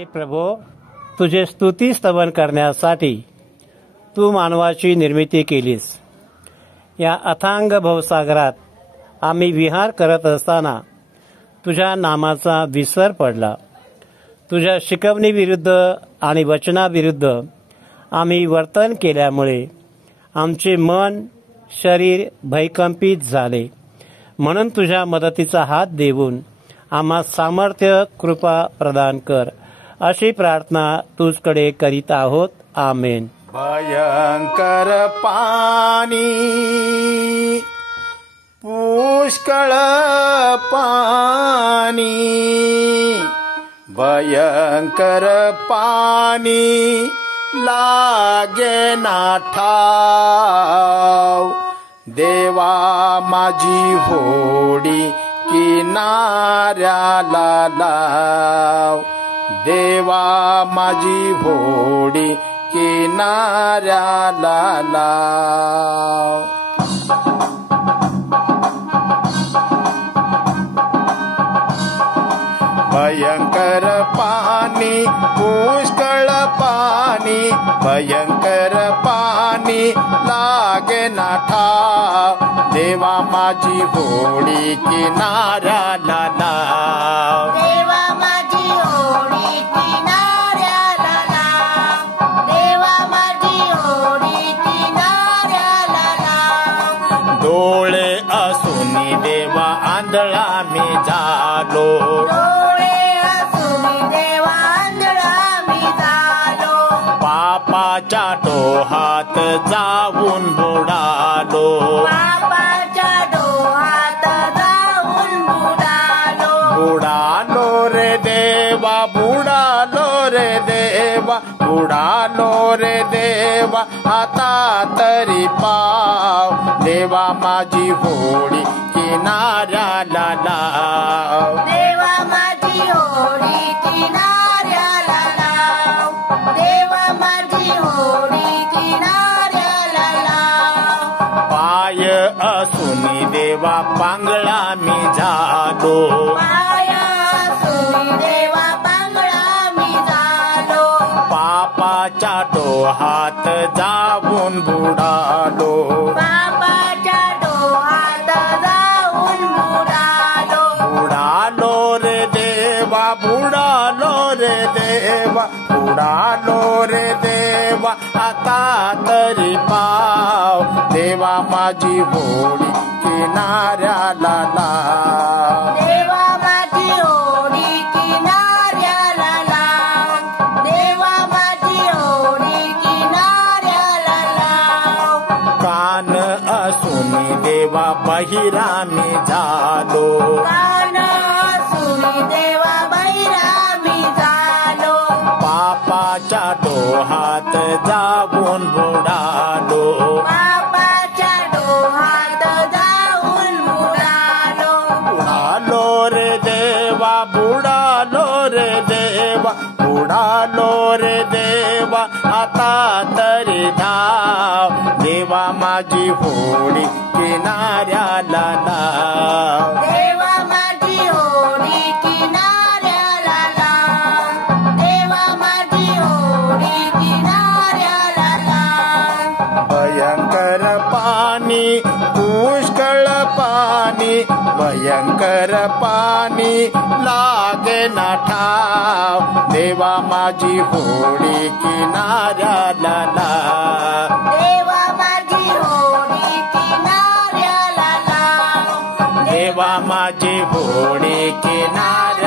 हे प्रभो, तुझे स्तुती स्तवन करण्यासाठी तू मानवाची निर्मिती केलीस. या अथांग भवसागरात आम्ही विहार करत असताना तुझ्या नामाचा विसर पडला. तुझ्या शिकवणीविरुद्ध आणि वचनाविरुद्ध आम्ही वर्तन केल्यामुळे आमचे मन शरीर भयकंपित झाले. म्हणून तुझ्या मदतीचा हात देऊन आम्हा सामर्थ्य कृपा प्रदान कर, अशी प्रार्थना तुझकडे करीत आहोत. आमेन. भयंकर पाणी, पुष्कळ पाणी, भयंकर पाणी लागे ना ठाव. देवा माझी होडी किनाऱ्याला लाव. देवा माझी होडी किनाऱ्याला लाव. भयंकर पाणी, पुष्कळ पाणी, भयंकर पाणी लागे ना ठाव. देवा माझी होडी किनाऱ्याला लाव. देवा माझी होडी किनाऱ्याला लाव. देवा माझी होडी किनाऱ्याला लाव. डोळे असून देवा आंधळा मी झालो. डोळे असून देवा आंधळा मी झालो. पापाच्या डोहात जाऊन बुडालो. पापाच्या डोहात जाऊन बुडालो. बुडालो रे देवा, बुडालो रे देवा, बुडालो रे देवा, आता तरी पाव. देवा माझी होडी किनाऱ्याला लाव. देवा माझी होडी किनाऱ्याला लाव. देवा माझी होडी किनाऱ्याला लाव. पाय असून देवा पांगळा मी झालो. पाय असून देवा पांगळा मी झालो. पापाच्या डोहात जाऊन बुडालो. पापाच्या डोहात जाऊन बुडालो. बुडालो रे देवा, बुडालो रे देवा, बुडालो रे देवा, आता तरी पाव. देवा माझी होडी किनाऱ्याला लाव. देवा माझी होडी किनाऱ्याला लाव. देवा माझी होडी किनाऱ्याला लाव. कान असून देवा बहिरा मी झालो. कान असून देवा बहिरा मी झालो. पापाच्या डोहात जाऊन बुडालो. पापाच्या डोहात जाऊन बुडालो. बुडालो रे देवा, बुडालो रे देवा, बुडालो रे देवा, आता तरी धाव. देवा माझी होडी किनाऱ्याला लाव. देवा माझी होडी किनाऱ्याला लाव. देवा माझी होडी किनाऱ्याला लाव. भयंकर पाणी, पुष्कळ पाणी, भयंकर पाणी लागे ना ठाव. देवा माझी होडी किनाऱ्याला लाव. देवा माझी होडी किनाऱ्याला लाव. देवा माझी होडी किनाऱ्याला